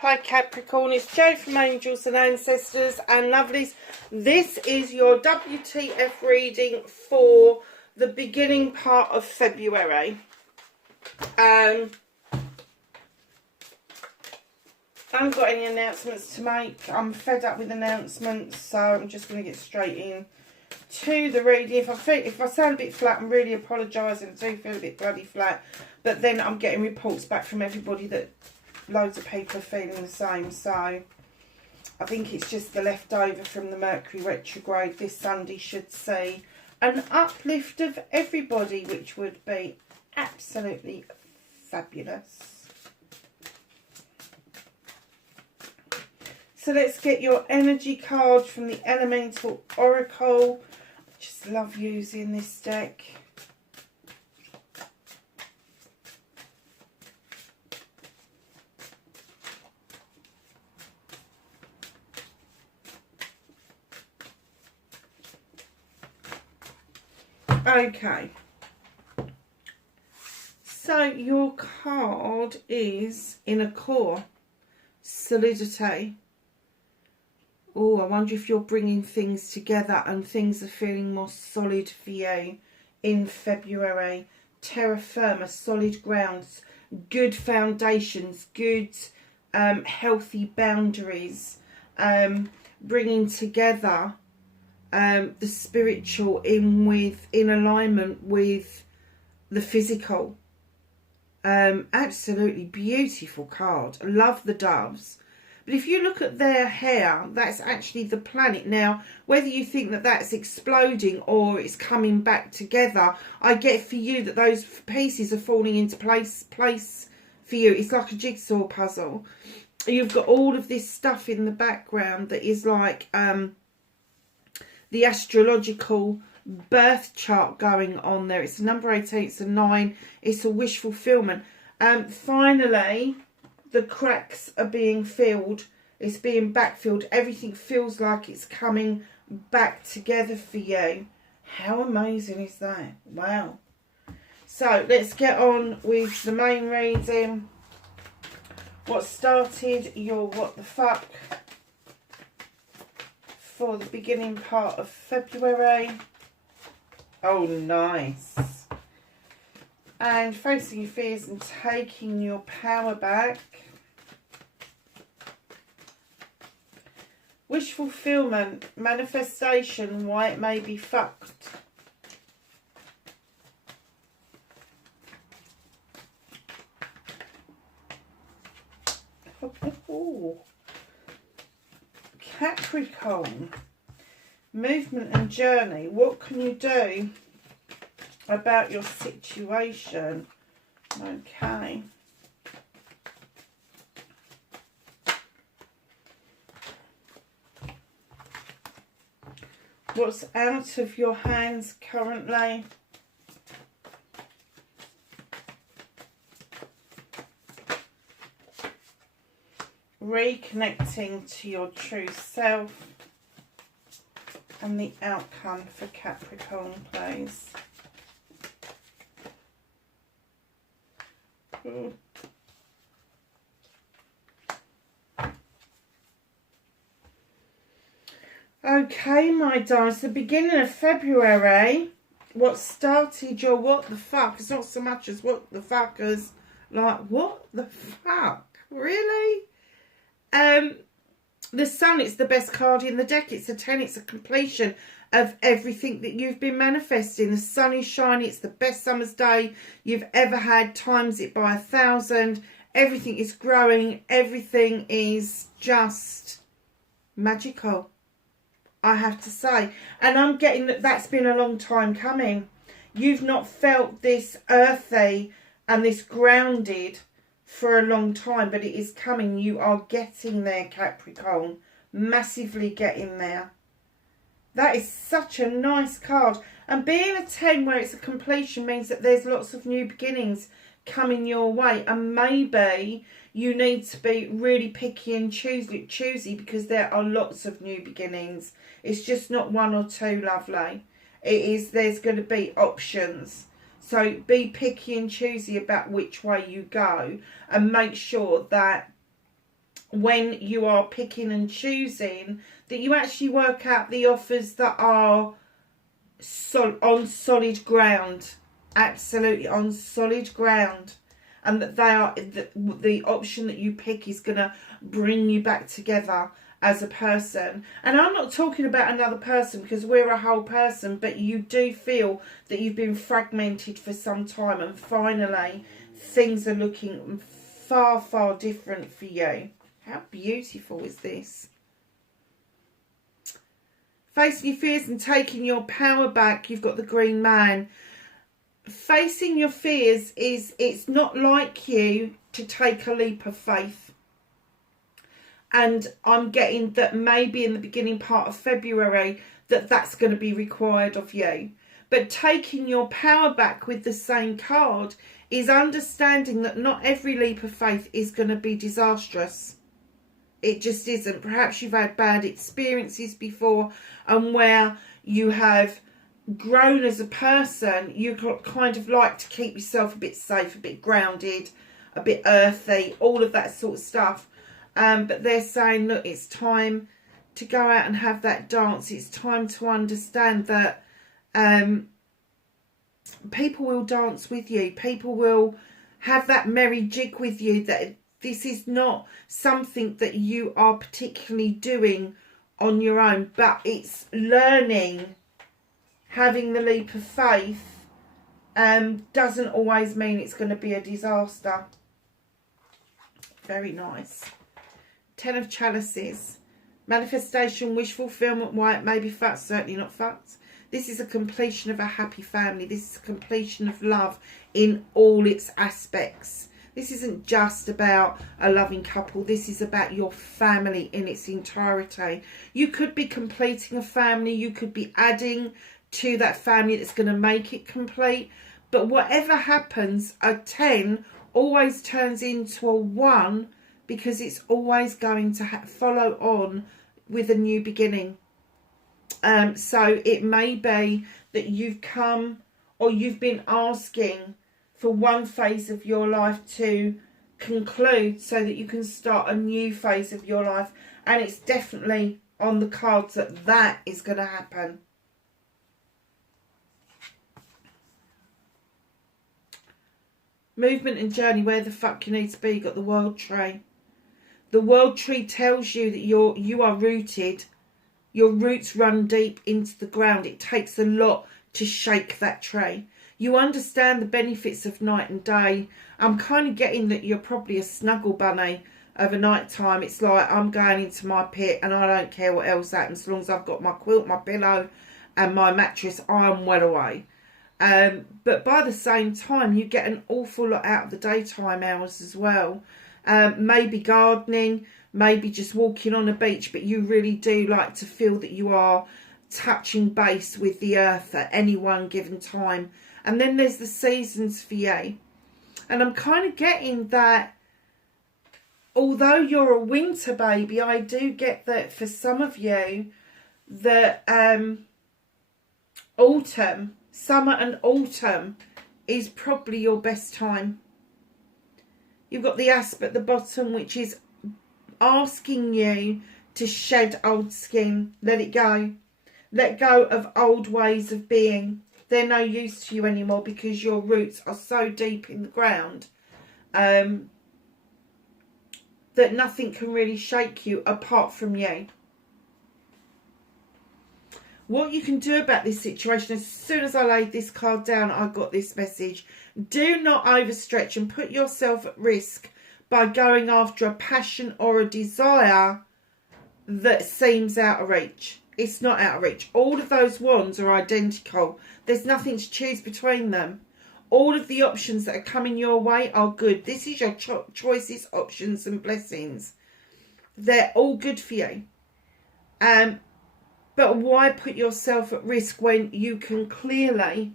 Hi Capricorn, it's Jo from Angels and Ancestors and Lovelies. This is your WTF reading for the beginning part of February. I haven't got any announcements to make. I'm fed up with announcements, so I'm just going to get straight in to the reading. If I sound a bit flat, I'm really apologising. I do feel a bit bloody flat, but then I'm getting reports back from everybody that loads of people are feeling the same, so I think it's just the leftover from the Mercury retrograde. This Sunday should see an uplift of everybody, which would be absolutely fabulous. So let's get your energy card from the Elemental Oracle. I just love using this deck. Okay, so your card is Inner Core, Solidity. Oh, I wonder if you're bringing things together and things are feeling more solid for you in February. Terra firma, solid grounds, good foundations, good healthy boundaries, bringing together the spiritual in alignment with the physical. Absolutely beautiful card. I love the doves. But if you look at their hair, that's actually the planet. Now, whether you think that that's exploding or it's coming back together, I get for you that those pieces are falling into place for you. It's like a jigsaw puzzle. You've got all of this stuff in the background that is like the astrological birth chart going on there. It's a number 18, it's a 9, it's a wish fulfillment. Finally, the cracks are being filled, it's being backfilled. Everything feels like it's coming back together for you. How amazing is that? Wow. So let's get on with the main reading. What started your what the fuck for the beginning part of February. Oh, nice. And facing your fears and taking your power back. Wish fulfillment, manifestation, why it may be fucked. Capricorn, movement and journey. What can you do about your situation? Okay. What's out of your hands currently? Reconnecting to your true self, and the outcome for Capricorn, please. Okay, my darlings, the beginning of February, what started your what the fuck? It's not so much as what the fuck as like, what the fuck? Really? The Sun, it's the best card in the deck. It's a 10. It's a completion of everything that you've been manifesting. The sun is shining. It's the best summer's day you've ever had. Times it by 1,000. Everything is growing. Everything is just magical, I have to say. And I'm getting that that's been a long time coming. You've not felt this earthy and this grounded for a long time, but it is coming. You are getting there, Capricorn. Massively getting there. That is such a nice card. And being a 10 where it's a completion means that there's lots of new beginnings coming your way. And maybe you need to be really picky and choosy because there are lots of new beginnings. It's just not one or two, lovely. There's going to be options. So be picky and choosy about which way you go, and make sure that when you are picking and choosing, that you actually work out the offers that are on solid ground, absolutely on solid ground, and that they are the option that you pick is going to bring you back together as a person. And I'm not talking about another person, because we're a whole person, but you do feel that you've been fragmented for some time, and finally things are looking far, far different for you. How beautiful is this? Facing your fears and taking your power back, you've got the Green Man. Facing your fears it's not like you to take a leap of faith. And I'm getting that maybe in the beginning part of February that's going to be required of you. But taking your power back with the same card is understanding that not every leap of faith is going to be disastrous. It just isn't. Perhaps you've had bad experiences before, and where you have grown as a person, you kind of like to keep yourself a bit safe, a bit grounded, a bit earthy, all of that sort of stuff. But they're saying, look, it's time to go out and have that dance. It's time to understand that people will dance with you. People will have that merry jig with you. That this is not something that you are particularly doing on your own, but it's learning. Having the leap of faith doesn't always mean it's going to be a disaster. Very nice. 10 of Chalices. Manifestation, wish fulfillment. Why it may be fucked, certainly not fucked. This is a completion of a happy family. This is a completion of love in all its aspects. This isn't just about a loving couple. This is about your family in its entirety. You could be completing a family. You could be adding to that family that's going to make it complete. But whatever happens, a 10 always turns into a 1, because it's always going to follow on with a new beginning. So it may be that you've come, or you've been asking for one phase of your life to conclude so that you can start a new phase of your life. And it's definitely on the cards that that is going to happen. Movement and journey, where the fuck you need to be. You got the World Tree. The World Tree tells you that you are rooted. Your roots run deep into the ground. It takes a lot to shake that tree. You understand the benefits of night and day. I'm kind of getting that you're probably a snuggle bunny over night time. It's like, I'm going into my pit and I don't care what else happens. As long as I've got my quilt, my pillow and my mattress, I'm well away. But by the same time, you get an awful lot out of the daytime hours as well. Maybe gardening, maybe just walking on a beach, but you really do like to feel that you are touching base with the earth at any one given time. And then there's the seasons for you. And I'm kind of getting that, although you're a winter baby, I do get that for some of you, that autumn, summer and autumn is probably your best time. You've got the asp at the bottom, which is asking you to shed old skin. Let it go. Let go of old ways of being. They're no use to you anymore, because your roots are so deep in the ground that nothing can really shake you apart from you. What you can do about this situation, as soon as I laid this card down, I got this message. Do not overstretch and put yourself at risk by going after a passion or a desire that seems out of reach. It's not out of reach. All of those wands are identical. There's nothing to choose between them. All of the options that are coming your way are good. This is your choices, options and blessings. They're all good for you. But why put yourself at risk when you can clearly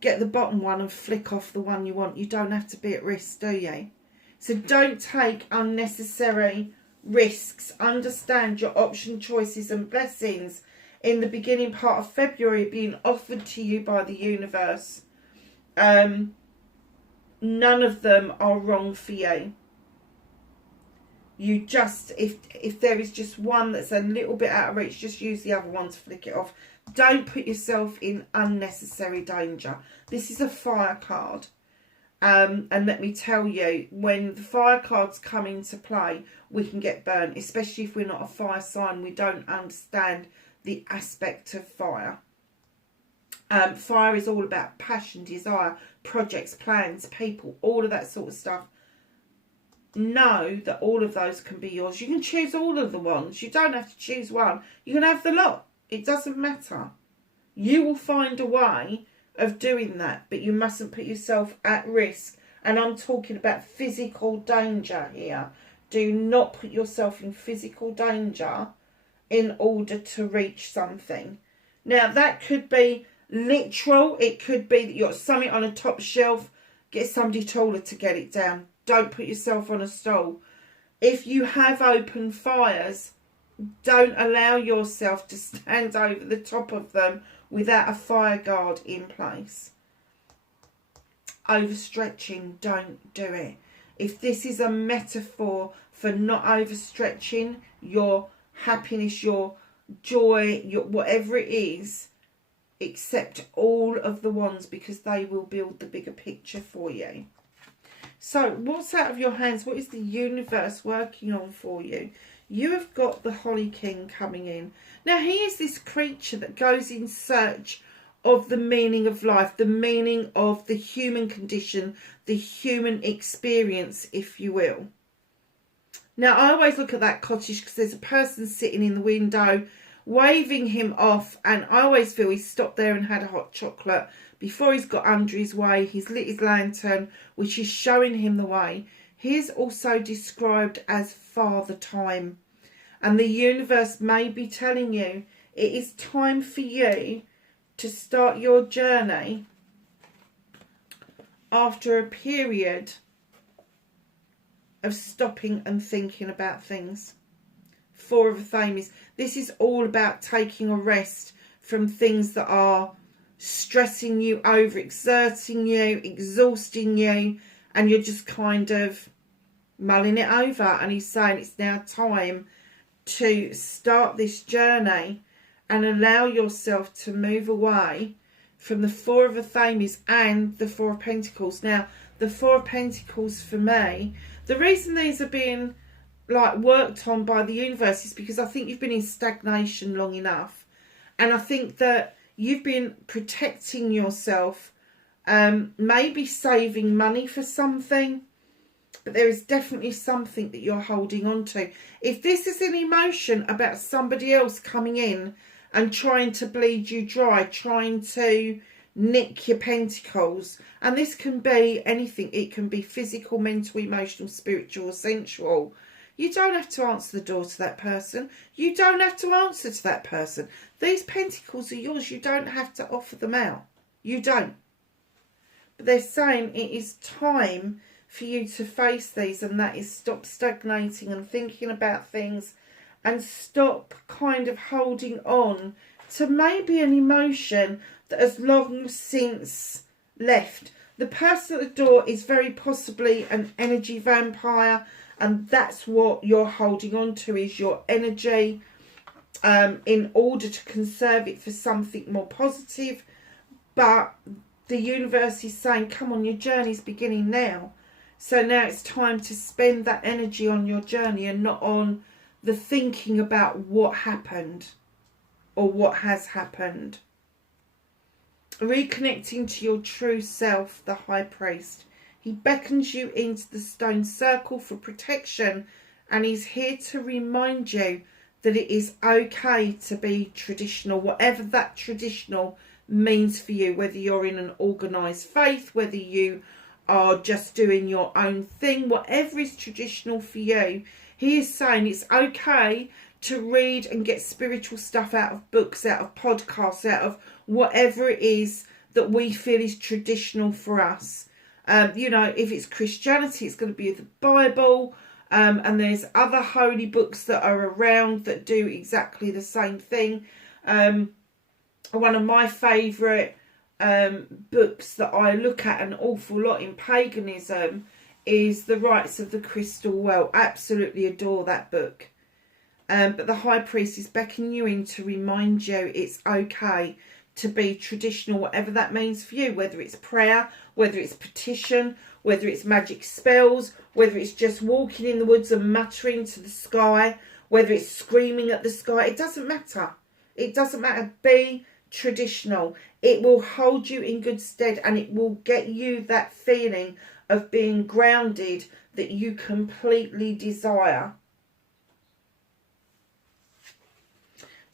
get the bottom one and flick off the one you want? You don't have to be at risk, do you? So don't take unnecessary risks. Understand your option, choices and blessings in the beginning part of February being offered to you by the universe. None of them are wrong for you. You just, if there is just one that's a little bit out of reach, just use the other one to flick it off. Don't put yourself in unnecessary danger. This is a fire card. And let me tell you, when the fire cards come into play, we can get burnt, especially if we're not a fire sign. We don't understand the aspect of fire. Fire is all about passion, desire, projects, plans, people, all of that sort of stuff. Know that all of those can be yours. You can choose all of the ones. You don't have to choose one. You can have the lot. It doesn't matter. You will find a way of doing that, but you mustn't put yourself at risk. And I'm talking about physical danger here. Do not put yourself in physical danger in order to reach something. Now, that could be literal. It could be that you've got something on a top shelf. Get somebody taller to get it down. Don't put yourself on a stall. If you have open fires, don't allow yourself to stand over the top of them without a fire guard in place. Overstretching, don't do it. If this is a metaphor for not overstretching your happiness, your joy, your whatever it is, accept all of the ones, because they will build the bigger picture for you. So what's out of your hands? What is the universe working on for you? You have got the Holly King coming in. Now, he is this creature that goes in search of the meaning of life, the meaning of the human condition, the human experience, if you will. Now, I always look at that cottage because there's a person sitting in the window waving him off, and I always feel he stopped there and had a hot chocolate before he's got under his way. He's lit his lantern, which is showing him the way. He is also described as Father Time, and the universe may be telling you it is time for you to start your journey after a period of stopping and thinking about things. Four of Thames. This is all about taking a rest from things that are stressing you, overexerting you, exhausting you, and you're just kind of mulling it over. And he's saying it's now time to start this journey and allow yourself to move away from the Four of Thames and the Four of Pentacles. Now, the Four of Pentacles for me, the reason these are being like worked on by the universe is because I think you've been in stagnation long enough, and I think that you've been protecting yourself, maybe saving money for something, but there is definitely something that you're holding on to. If this is an emotion about somebody else coming in and trying to bleed you dry, trying to nick your pentacles, and this can be anything, it can be physical, mental, emotional, spiritual, or sensual. You don't have to answer the door to that person. You don't have to answer to that person. These pentacles are yours. You don't have to offer them out. You don't. But they're saying it is time for you to face these, and that is stop stagnating and thinking about things, and stop kind of holding on to maybe an emotion that has long since left. The person at the door is very possibly an energy vampire, and that's what you're holding on to, is your energy, in order to conserve it for something more positive. But the universe is saying, come on, your journey's beginning now. So now it's time to spend that energy on your journey and not on the thinking about what happened or what has happened. Reconnecting to your true self, the High Priest. He beckons you into the stone circle for protection, and he's here to remind you that it is okay to be traditional, whatever that traditional means for you, whether you're in an organised faith, whether you are just doing your own thing, whatever is traditional for you. He is saying it's okay to read and get spiritual stuff out of books, out of podcasts, out of whatever it is that we feel is traditional for us. You know, if it's Christianity, it's going to be the Bible, and there's other holy books that are around that do exactly the same thing. One of my favourite books that I look at an awful lot in paganism is The Rites of the Crystal Well. Absolutely adore that book. But the High Priest is beckoning you in to remind you it's okay to be traditional, whatever that means for you, whether it's prayer, whether it's petition, whether it's magic spells, whether it's just walking in the woods and muttering to the sky, whether it's screaming at the sky. It doesn't matter. It doesn't matter. Be traditional. It will hold you in good stead, and it will get you that feeling of being grounded that you completely desire.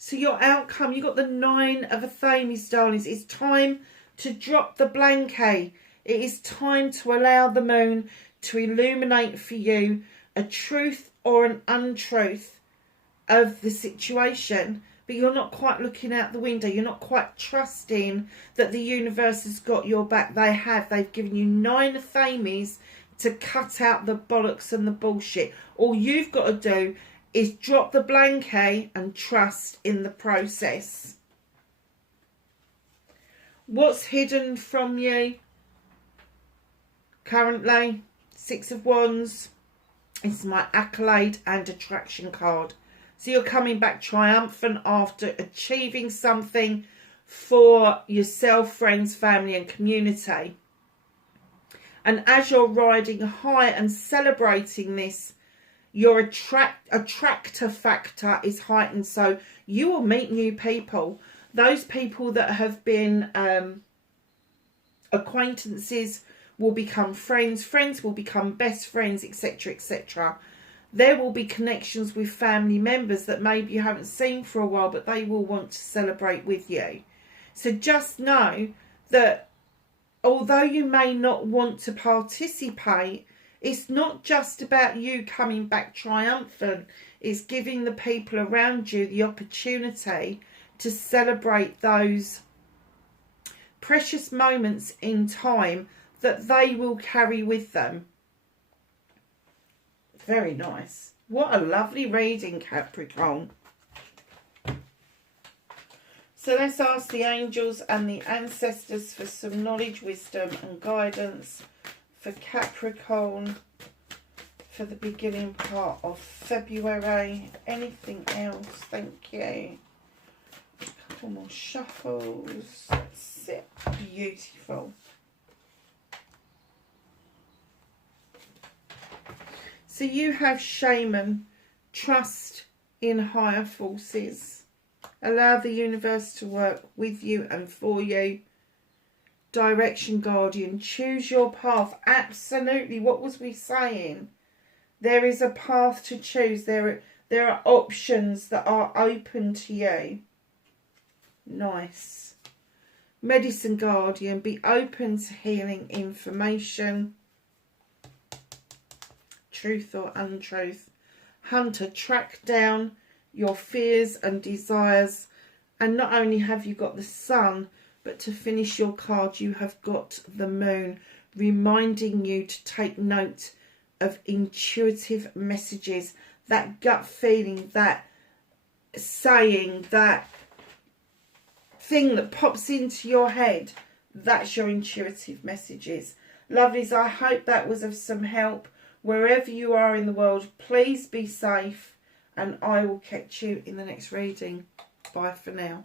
So your outcome, you got the 9 of Athames, darlings. It's time to drop the blanket. It is time to allow the moon to illuminate for you a truth or an untruth of the situation. But you're not quite looking out the window. You're not quite trusting that the universe has got your back. They have. They've given you 9 Athames to cut out the bollocks and the bullshit. All you've got to do is drop the blanket and trust in the process. What's hidden from you currently? 6 of Wands. It's my accolade and attraction card. So you're coming back triumphant after achieving something for yourself, friends, family and community. And as you're riding high and celebrating this, your attractor factor is heightened. So you will meet new people. Those people that have been acquaintances will become friends. Friends will become best friends, etc., etc. There will be connections with family members that maybe you haven't seen for a while, but they will want to celebrate with you. So just know that although you may not want to participate, it's not just about you coming back triumphant. It's giving the people around you the opportunity to celebrate those precious moments in time that they will carry with them. Very nice. What a lovely reading, Capricorn. So let's ask the angels and the ancestors for some knowledge, wisdom and guidance for Capricorn for the beginning part of February. Anything else? Thank you. A couple more shuffles. That's it. Beautiful. So you have shaman, trust in higher forces. Allow the universe to work with you and for you. Direction guardian, choose your path. Absolutely. What was we saying? There is a path to choose. There are options that are open to you. Nice. Medicine guardian, be open to healing information. Truth or untruth. Hunter, track down your fears and desires. And not only have you got the sun, but to finish your card, you have got the moon, reminding you to take note of intuitive messages, that gut feeling, that saying, that thing that pops into your head. That's your intuitive messages. Lovelies, I hope that was of some help. Wherever you are in the world, please be safe, and I will catch you in the next reading. Bye for now.